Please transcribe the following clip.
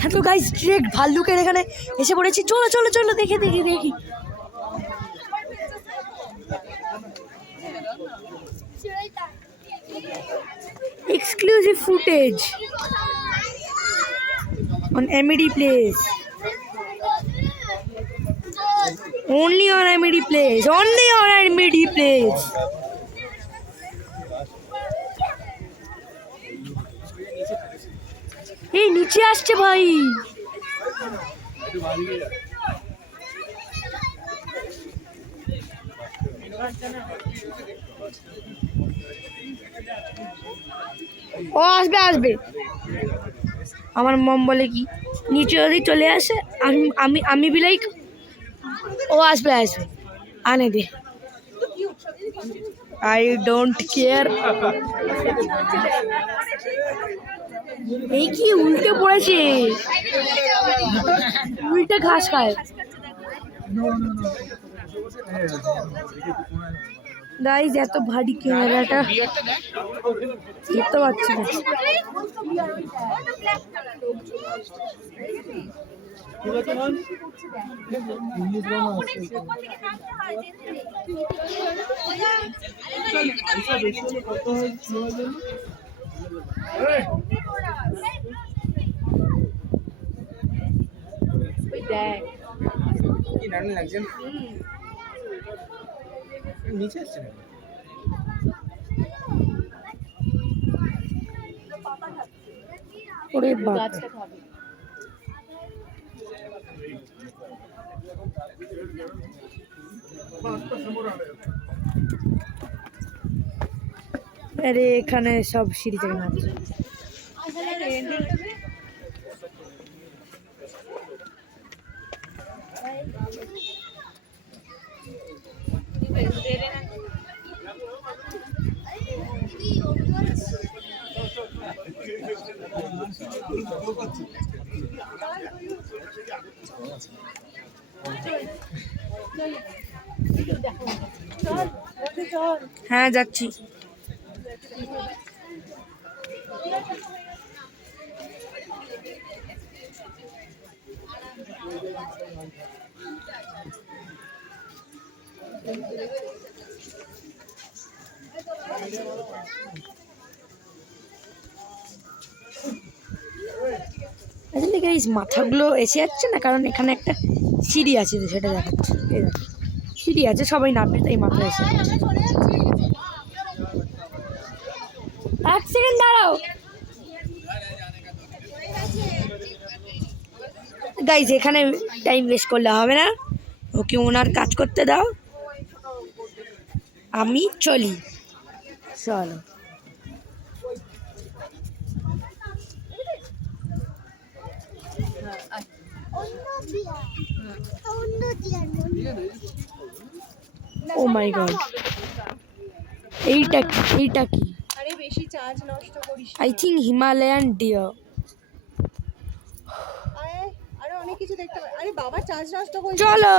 হ্যাঁ তো guys direct ভাল্লুকের এখানে এসে পড়েছি। চলো চলো চলো দেখি দেখি দেখি। Exclusive footage on Amity Place. Only on Amity Place. Only on Amity Place. এই নিচে আসছে ভাই। ও আসবে আসবে। আমার মম বলে কি নিচে যদি চলে আসে আমি আমি বিলাই ও আসবে আসবে আনে দে। I don't care. এই কি উল্টে পড়েছে, উল্টে ঘাস খায়। গাইজ এত ভারী ক্যামেরাটা দেখতে পাচ্ছি না। নিচে আসছে না ওরে বাবা আরে এখানে সব সিঁড়ি থেকে নামছে। হ্যাঁ যাচ্ছি। আসলে গাইস মাথাগুলো এসে যাচ্ছে না, কারণ এখানে একটা সিঁড়ি আছে সেটা দেখাচ্ছে। সিঁড়ি আছে সবাই নামবে তাই মাথা এসে যাচ্ছে। এক সেকেন্ড দাঁড়াও গাইস, এখানে টাইম ওয়েস্ট করলে হবে না, ওকে ওনার কাজ করতে দাও, আমি চলি। চলো ও মাই গড, এইটা কি? আরে বেশি চার্জ নষ্ট করিস না। I think Himalayan dear. আরে অনেক কিছু দেখতে পাই। আরে বাবা চার্জ নষ্ট করিস। চলো।